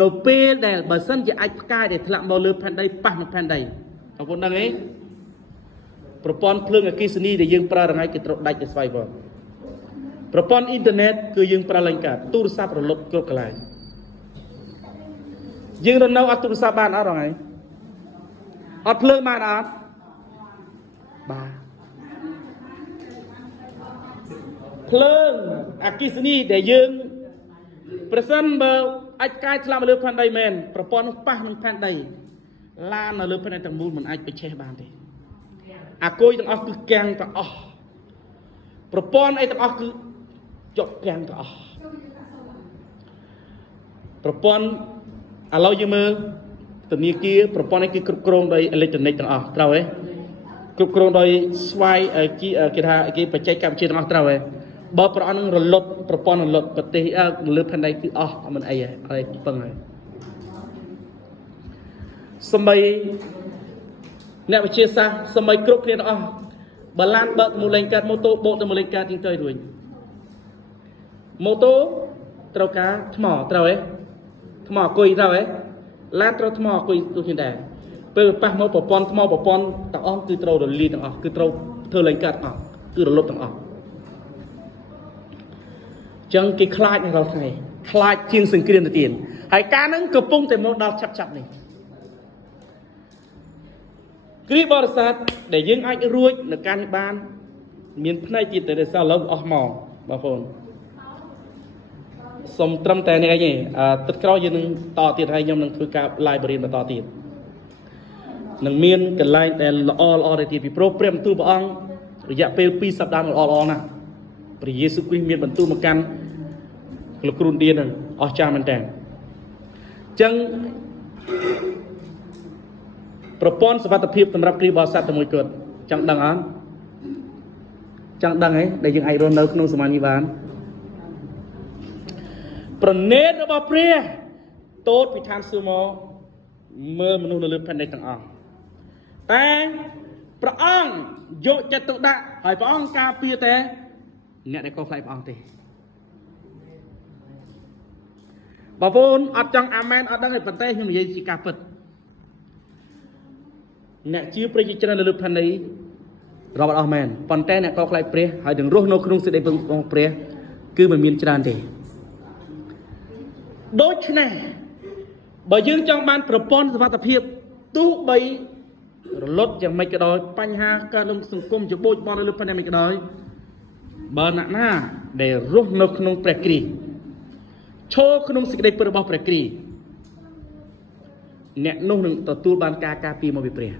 នៅពេលដែលបើសិនជាអាចផ្កាយដែលធ្លាក់មកលើផែនដីប៉ះនឹងផែនដីបងប្អូនដឹងទេប្រព័ន្ធភ្លើងអគ្គិសនីដែលយើងប្រើរងថ្ងៃគឺត្រូវដាច់ទៅស្វ័យបងប្រព័ន្ធអ៊ីនធឺណិតគឺយើងប្រើឡើងកើតទូរស័ព្ទរលត់គ្រប់កន្លែងយើងរនៅអត់ទូរស័ព្ទបានអត់រងថ្ងៃអត់ភ្លើងបានអត់បាទភ្លើងអគ្គិសនីដែលយើងប្រសិនបើអាចកាយធ្លាក់មកលើផែនដីមែនប្រព័ន្ធនោះប៉ះនឹងផែនដីឡាននៅលើផែនដីទាំងមូលមិនអាចបញ្ឆេះបានទេអាគុយទាំងអស់គឺកាំងទាំងអស់ប្រព័ន្ធអីទាំងអស់គឺជាប់កាំងទាំងអស់ប្រព័ន្ធឥឡូវយើងមើលធនាគារប្រព័ន្ធនេះគឺគ្រប់គ្រងដោយអេឡិចត្រូនិកទាំងអស់ត្រូវទេគ្រប់គ្រងដោយស្វ័យគេថាគេបច្ចេកវិទ្យាទាំងអស់ត្រូវទេបើប្រអប់នឹងរលត់ប្រព័ន្ធរលត់ប្រទេសលើផែនដីគឺអស់អត់មិនអីទេអត់ពឹងហើយសម្បីអ្នកវិទ្យាសាស្ត្រសម្បីគ្រប់គ្នាទាំងអស់បើឡានបើកមូលេងកាត់ម៉ូតូបោកទៅមូលេងកាត់ជាងទៅរួចម៉ូតូត្រូវការថ្មត្រូវទេថ្មអង្គុយត្រូវទេឡានត្រូវថ្មអង្គុយដូចនេះដែរពេលប៉ះមកប្រព័ន្ធថ្មប្រព័ន្ធទាំងអស់គឺត្រូវរលាយទាំងអស់គឺត្រូវធ្វើលេងកាត់អស់គឺរលត់ទាំងអស់ចឹងគេខ្លាចនៅរាល់ថ្ងៃខ្លាចជាងសង្គ្រាមទៅទៀតហើយការនឹងកំពុងតែមកដល់ឆាប់នេះគ្រីបរិស័ទដែលយើងអាចរួចនៅការនេះបានមានផ្នែកទៀតដែលសល់លើអស់មកបងប្អូនសូមត្រឹមតែនេះឯងទឹកក្រោយយើងនឹងតទៀតហើយខ្ញុំនឹងធ្វើការ live បរិញ្ញាបត្របន្តទៀតនឹងមានកន្លែងដែលល្អទៅទៀតពីព្រោះព្រះបន្ទូលព្រះអង្គរយៈពេល2សប្តាហ៍ល្អណាស់ព្រះយេស៊ូវគ្រីស្ទមានបន្ទូលមកកាន់លោកគ្រូឌៀននឹងអស្ចារ្យមែនតើអញ្ចឹងប្រព័ន្ធសុវត្ថិភាពសម្រាប់គ្រីបរិស័ទតែមួយគត់ចង់ដឹងអត់ចង់ដឹងហ៎ដែលយើងអាចរស់នៅក្នុងសម័យនេះបានប្រណេតរបស់ព្រះតូតពីឋានសួគ៌មកមើលមនុស្សនៅលើផែនដីទាំងអស់តែព្រះអង្គយកចិត្តទុកដាក់ហើយព្រះអង្គការពារតែអ្នកដែលខុសផ្លូវព្រះអង្គទេបងប្អូនអត់ចង់អាមែនអត់ដឹងទេប៉ុន្តែខ្ញុំនិយាយជាការពិត អ្នកជាប្រជាជននៅលើផែនដីរាប់អត់មែនប៉ុន្តែអ្នកក៏ខ្លាចព្រះហើយនឹងរស់នៅក្នុងសេចក្តីពឹងរបស់ព្រះគឺមិនមានច្រើនទេដូច្នេះបើយើងចង់បានប្រព័ន្ធសុវត្ថិភាពទោះបីរលត់យ៉ាងម៉េចក៏ដោយបញ្ហាកើតក្នុងសង្គមច្បូចបោះនៅលើផែនដីមិនក៏ដោយបើអ្នកណាដែលរស់នៅក្នុងព្រះគ្រីស្ទឈរក្នុងសេចក្តីពិតរបស់ព្រះគ្រីស្ទអ្នកនោះនឹងទទួលបានការការពារមកពីព្រះ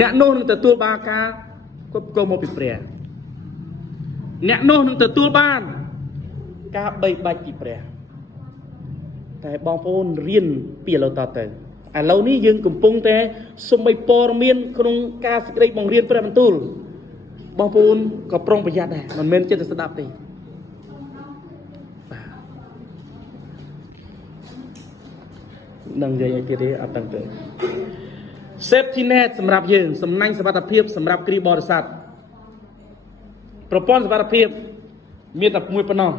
អ្នកនោះនឹងទទួលបានការគ្រប់គ្រងមកពីព្រះអ្នកនោះនឹងទទួលបានការបីបាច់ពីព្រះតែបងប្អូនរៀនពីឥឡូវតទៅឥឡូវនេះយើងកំពុងតែសុំបីព័ត៌មានក្នុងការសេចក្តីបង្រៀនព្រះបន្ទូលបងប្អូនក៏ប្រុងប្រយ័ត្នដែរមិនមែនចិត្តស្ដាប់ទេនឹងនិយាយឲ្យទៀតទេអត់ដឹងទេ safety net សម្រាប់យើងសំណាញ់សុវត្ថិភាពសម្រាប់គ្រីបរិស័ទប្រព័ន្ធសុវត្ថិភាពមានតែមួយប៉ុណ្ណោះ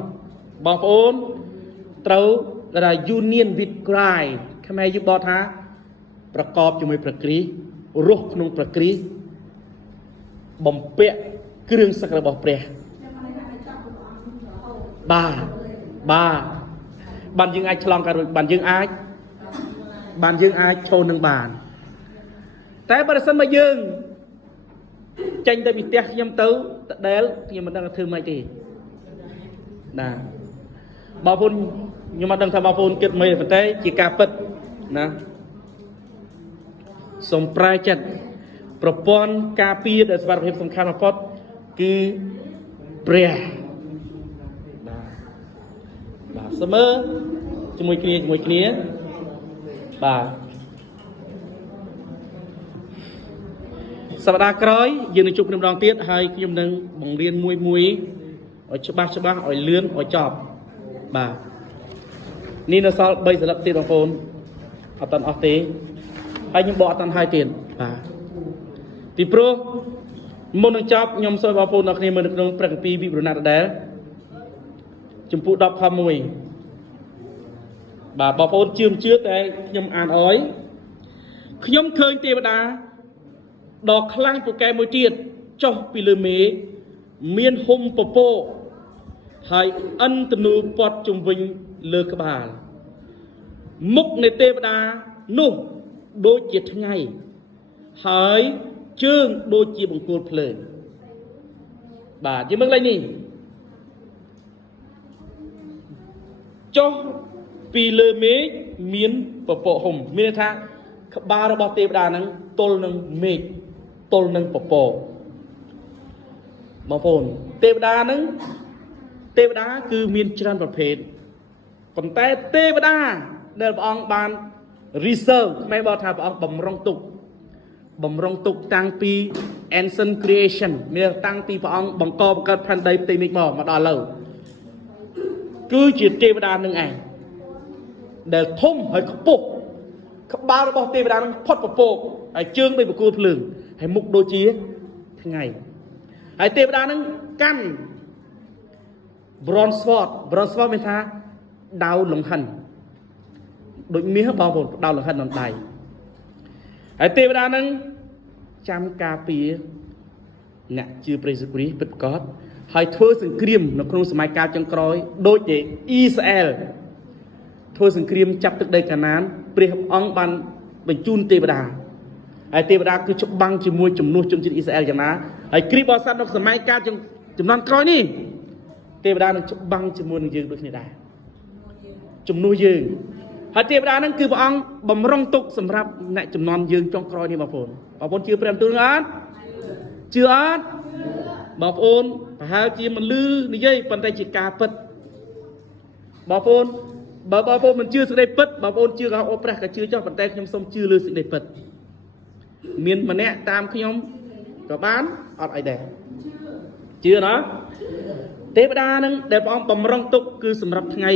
បងប្អូនត្រូវដែល union with Christ ខ្មែរយើងបកថាប្រកបជាមួយព្រះគ្រីស្ទរស់ក្នុងព្រះគ្រីស្ទបំពាក់គ្រឿងសឹករបស់ព្រះបានយើងអាចឆ្លងកាត់រួចបានយើងអាចឈរនឹងបានតែបើសិនមកយើងចេញទៅពីផ្ទះខ្ញុំទៅដែលខ្ញុំមិនដឹងថាធ្វើម៉េចទេណាបងប្អូនខ្ញុំមិនដឹងថាបងប្អូនគិតមិនប៉ុន្តែជាការពិតណាសូមប្រែចិត្តប្រព័ន្ធការពារដែលសុវត្ថិភាពសំខាន់បំផុតគឺព្រះបាទស្មើជាមួយគ្នាបាទសប្តាហ៍ក្រោយយើងនឹងជួបគ្នាម្ដងទៀតហើយខ្ញុំនឹងបង្រៀនមួយឲ្យច្បាស់ឲ្យលឿនឲ្យចប់បាទនេះនៅសល់3សន្លឹកទៀតបងប្អូនអត់តាន់អស់ទេហើយខ្ញុំបកអត់តាន់ហើយទៀតបាទពីព្រោះមុននឹងចប់ខ្ញុំសូមបងប្អូនអ្នកគ្នាមើលនៅក្នុងព្រះគម្ពីរវិវរណៈដដែលជំពូក10ខ1បាទបងប្អូនជឿមិនជឿតែខ្ញុំអានអយខ្ញុំឃើញទេវតាដ៏ខ្លាំងពូកែមួយទៀតចុះពីលើមេមានហុំពពកហើយអិនទនូព័ទ្ធជំវិញលើក្បាលមុខនៃទេវតានោះដូចជាថ្ងៃហើយជើងដូចជាបង្គោលភ្លើងបាទយើងមើលលេខនេះចុះពីលើមេឃមានពពកហុំមានន័យថាក្បាលរបស់ទេវតាហ្នឹងទល់នឹងមេឃទល់នឹងពពកបងប្អូនទេវតាគឺមានច្រើនប្រភេទប៉ុន្តែទេវតាដែលព្រះអង្គបាន reserve ខ្មែរบอกថាព្រះអង្គបំរុងទុកតាំងពី ancient creation មានតាំងពីព្រះអង្គបង្កបង្កើតផែនដីផ្ទៃមេឃមកដល់ឥឡូវគឺជាទេវតានឹងឯងដែលធំហើយខ្ពស់ក្បាលរបស់ទេវតានឹងផុតពពកហើយជើងដូចបង្គោលភ្លើងហើយមុខដូចជាថ្ងៃហើយទេវតានឹងកាន់ bronze sword មានថាដាវលង្ហិនដូចមាសបងប្អូនដាវលង្ហិនក្នុងដៃហើយទេវតានឹងចាំការពារអ្នកជឿព្រះយេស៊ូវគ្រីស្ទពិតប្រាកដហើយធ្វើសង្គ្រាមនៅក្នុងសម័យកាលចុងក្រោយដូចជាអ៊ីស្រាអែលធ្វើសង្គ្រាមចាប់ទឹកដីកាណានព្រះអង្គបានបញ្ជូនទេវតាហើយទេវតាគឺច្បាំងជាមួយជំនួសជនជាតិអ៊ីស្រាអែលយ៉ាងណាហើយគ្រីស្ទបរិស័ទនៅសម័យកាលចំនួនក្រោយនេះទេវតានឹងច្បាំងជាមួយនឹងយើងដូចគ្នាដែរជំនួសយើងហើយទេវតានឹងគឺព្រះអង្គបំរុងទុកសម្រាប់អ្នកចំនួនយើងចុងក្រោយនេះបងប្អូនជឿព្រះបន្ទូលអត់ជឿអត់បងប្អូនប្រហែលជាមិនលឺនិយាយប៉ុន្តែជាការពិតបងប្អូនបើបងប្អូនមិនជឿសេចក្តីពិតបងប្អូនជឿក៏អូព្រះក៏ជឿចុះប៉ុន្តែខ្ញុំសូមជឿលើសេចក្តីពិតមានម្នាក់តាមខ្ញុំក៏បានអត់អីដែរជឿណាទេវតានឹងដែលព្រះអង្គបំរុងទុកគឺសម្រាប់ថ្ងៃ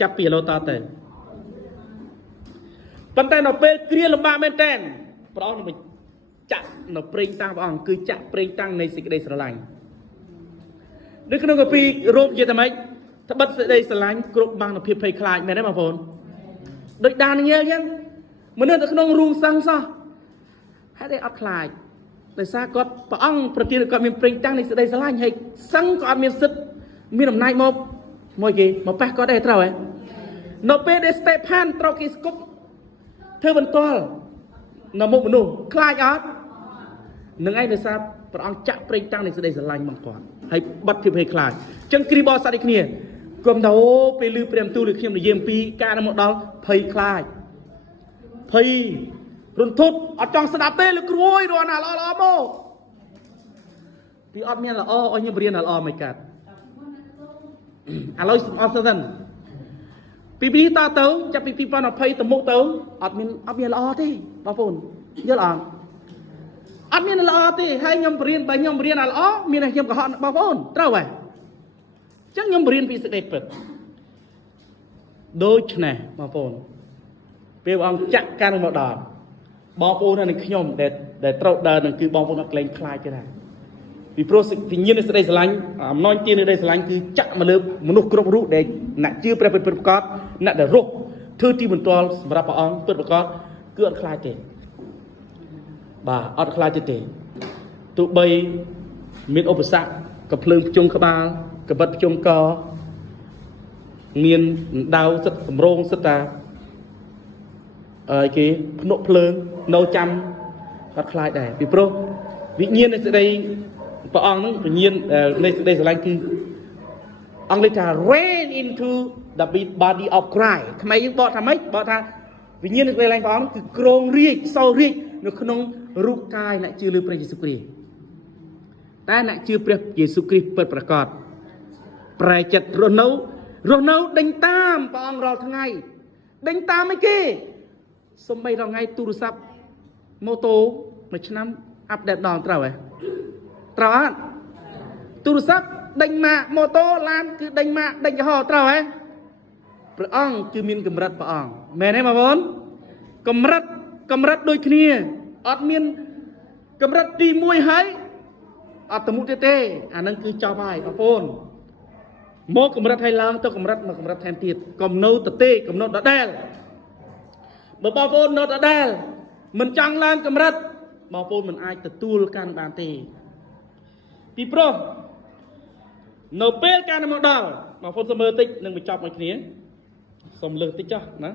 ចាប់ពីឥឡូវតទៅប៉ុន្តែនៅពេលគ្រាលំបាកមែនតើព្រះអង្គនឹងចាក់នៅព្រេងតាំងព្រះអង្គគឺចាក់ព្រេងតាំងនៃសេចក្តីស្រឡាញ់នៅក្នុងកាពីរ៉ូមនិយាយថាម៉េចត្បិតសេចក្តីស្រឡាញ់គ្រប់បាំងនៅភាពភ័យខ្លាចមែនទេបងប្អូនដូចដានីយ៉ែលអញ្ចឹងមនុស្សនៅក្នុងរូងសឹងសោះ ហើយតែអត់ខ្លាចដោយសារគាត់ព្រះអង្គប្រទានគាត់មានព្រេងតាំងនៃសេចក្តីស្រឡាញ់ហើយសឹងក៏អត់មានសិទ្ធមានអំណាចមកមួយគេមកប៉ះគាត់ដែរត្រូវហ៎នៅពេលដែលស្តេផានត្រូវគេស្គប់ធ្វើបន្ទាល់នៅមុខមនុស្សខ្លាចអត់នឹងឯងដោយសារព្រះអង្គចាក់ព្រេងតាំងនៃសេចក្តីស្រឡាញ់មកគាត់ហើយបាត់ភាពភ័យខ្លាចអញ្ចឹងគ្រីបបរិស័ទនេះគ្នាគុំថាអូពេលឮព្រះបន្ទូលដូចខ្ញុំនិយាយអំពីការនឹងមកដល់ភ័យខ្លាចភ័យរន្ធត់អត់ចង់ស្ដាប់ទេលោកគ្រូអើយរស់ណាល្អមកពីអត់មានល្អឲ្យខ្ញុំរៀនល្អមិនកាត់ឥឡូវអត់សិនពីនេះតទៅចាប់ពី2020ទៅមុខទៅអត់មានល្អទេបងប្អូនយល់អត់អត់មានល្អទេហើយខ្ញុំបរៀនបើខ្ញុំរៀនល្អមានតែខ្ញុំកុហកបងប្អូនត្រូវហ៎អញ្ចឹងខ្ញុំបរៀនពីសេចក្តីពិតដូច្នេះបងប្អូនពេលព្រះអង្គចាក់កាន់មកដល់បងប្អូននិងខ្ញុំដែលត្រូវដើរនឹងគឺបងប្អូនអត់ក្លែងខ្លាចទេណាពីព្រោះវិញ្ញាណនៃសេចក្តីស្រឡាញ់អំណោយទាននៃសេចក្តីស្រឡាញ់គឺចាក់មកលើមនុស្សគ្រប់រូបដែលអ្នកជឿព្រះពិតប្រកបអ្នកដែលរស់ធ្វើទីបន្ទាល់សម្រាប់ព្រះអង្គពិតប្រកបគឺអត់ខ្លាចទេបាទអត់ខ្លាចទេទោះបីមានឧបសគ្គកំភ្លើងភ្ជុំក្បាលកបិតភ្ជុំកមានដាវសិតសម្រងសិតតាគេភ្នក់ភ្លើងនៅចាំអត់ខ្លាចដែរពីព្រោះវិញ្ញាណនៃសេចក្តីព្រះអង្គហ្នឹងវិញ្ញាណនៃសេចក្តីស្រឡាញ់គឺអង់គ្លេសថា rain into the body of Christ ខ្មែរយើងបកថាម៉េចបកថាវិញ្ញាណនៃសេចក្តីស្រឡាញ់ព្រះអង្គគឺគ្រងរាជសោរាជនៅក្នុងរូបកាយអ្នកជឿលើព្រះយេស៊ូវគ្រីស្ទតែអ្នកជឿព្រះយេស៊ូវគ្រីស្ទពិតប្រាកដប្រែចិត្តរស់នៅដេញតាមព្រះអង្គរាល់ថ្ងៃដេញតាមអីគេសំបីដល់ថ្ងៃទូរស័ព្ទម៉ូតូមួយឆ្នាំអាប់ដេតដល់ត្រូវហ៎ត្រូវអត់ទូរស័ព្ទដេញម៉ាកម៉ូតូឡានគឺដេញម៉ាកដេញចំហត្រូវហ៎ព្រះអង្គគឺមានកម្រិតព្រះអង្គមែនទេបងប្អូនកម្រិតដូចគ្នាអត់មានកម្រិតទី1ហើយអត់ទៅមុខទៀតទេអានឹងគឺចប់ហើយបងប្អូនមកកម្រិតហើយឡើងទៅកម្រិតមកកម្រិតថែមទៀតកុំនៅទៅទេកំណត់ដដែលបើបងប្អូននៅដដែលមិនចង់ឡើងកម្រិតបងប្អូនមិនអាចទទួលកាន់បានទេពីព្រោះនៅពេលការមកដល់បងប្អូនសូមមើលតិចនឹងបញ្ចប់មួយគ្នាសូមលើកតិចចុះណា